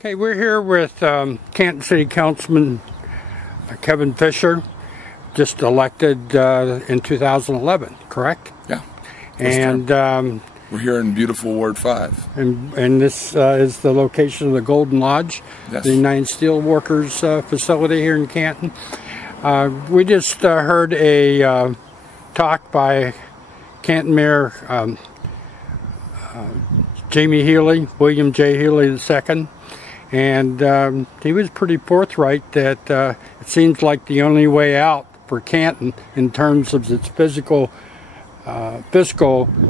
Okay, we're here with Canton City Councilman Kevin Fisher, just elected in 2011, correct? Yeah. And we're here in beautiful Ward 5. And this is the location of the Golden Lodge, Yes. the United Steelworkers facility here in Canton. We just heard a talk by Canton Mayor William J. Healy II. And he was pretty forthright that it seems like the only way out for Canton in terms of its fiscal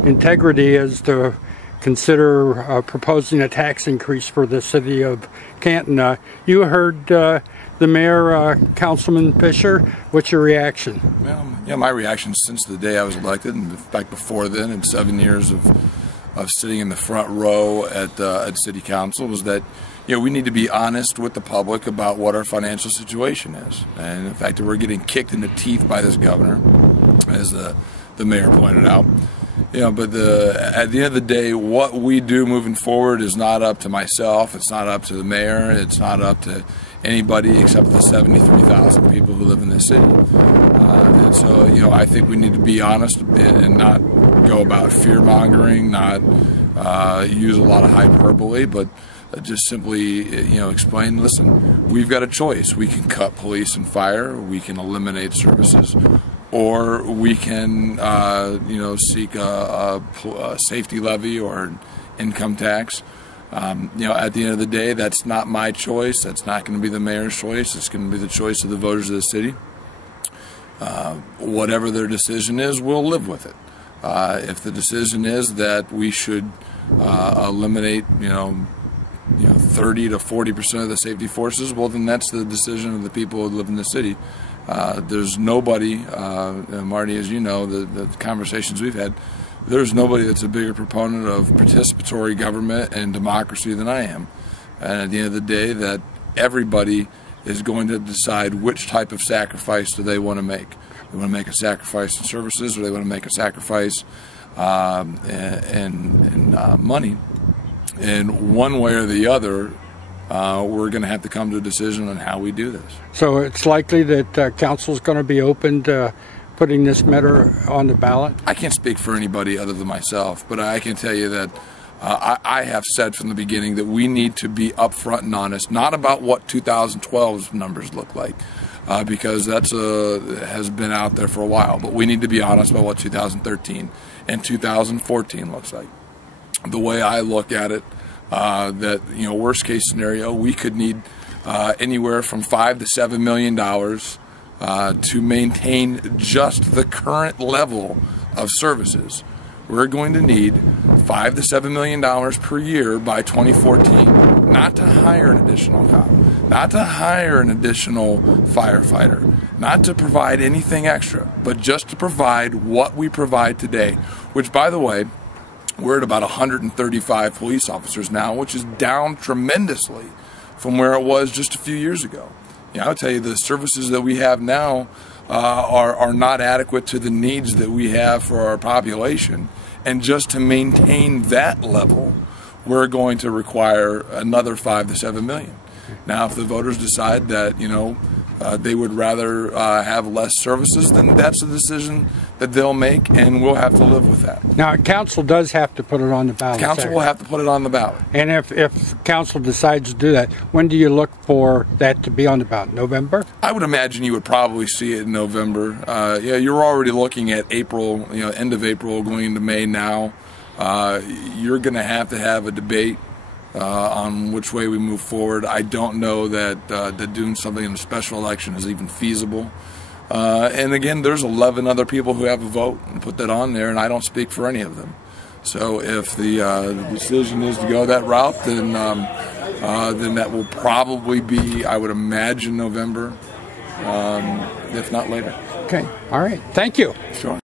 integrity is to consider proposing a tax increase for the city of Canton. You heard the mayor, Councilman Fisher. What's your reaction? Well, yeah, my reaction since the day I was elected, and back before then, in 7 years of sitting in the front row at City Council, was that we need to be honest with the public about what our financial situation is, and the fact that we're getting kicked in the teeth by this governor, as the mayor pointed out. But at the end of the day, what we do moving forward is not up to myself. It's not up to the mayor. It's not up to anybody except the 73,000 people who live in this city. And so, I think we need to be honest and not go about fear-mongering, not use a lot of hyperbole, but just simply, explain, listen, we've got a choice. We can cut police and fire, we can eliminate services, or we can, seek a safety levy or an income tax. At the end of the day, that's not my choice. That's not going to be the mayor's choice. It's going to be the choice of the voters of the city. Whatever their decision is, we'll live with it. If the decision is that we should eliminate, 30 to 40% of the safety forces, well, then that's the decision of the people who live in the city. There's nobody, Marty, as you know, the conversations we've had, there's nobody that's a bigger proponent of participatory government and democracy than I am. And at the end of the day, that everybody is going to decide which type of sacrifice do they want to make. They want to make a sacrifice in services, or they want to make a sacrifice in money. And one way or the other, we're going to have to come to a decision on how we do this. So it's likely that council is going to be open to putting this matter on the ballot? I can't speak for anybody other than myself, but I can tell you that I have said from the beginning that we need to be upfront and honest, not about what 2012's numbers look like, because that's has been out there for a while, but we need to be honest about what 2013 and 2014 looks like. The way I look at it, that worst case scenario, we could need anywhere from $5 to $7 million to maintain just the current level of services. We're going to need $5 to $7 million per year by 2014, not to hire an additional cop, not to hire an additional firefighter, not to provide anything extra, but just to provide what we provide today, which, by the way, we're at about 135 police officers now, which is down tremendously from where it was just a few years ago. I'll tell you, the services that we have now are not adequate to the needs that we have for our population. And just to maintain that level, we're going to require another $5 to $7 million. Now, if the voters decide that, they would rather have less services, then that's a decision that they'll make, and we'll have to live with that. Now, council does have to put it on the ballot. Council will have to put it on the ballot. And if council decides to do that, when do you look for that to be on the ballot? November? I would imagine you would probably see it in November. You're already looking at April, end of April, going into May now. You're going to have a debate on which way we move forward. I don't know that doing something in a special election is even feasible. And again, there's 11 other people who have a vote and put that on there, and I don't speak for any of them. So if the decision is to go that route, then that will probably be, I would imagine, November, if not later. Okay. All right. Thank you. Sure.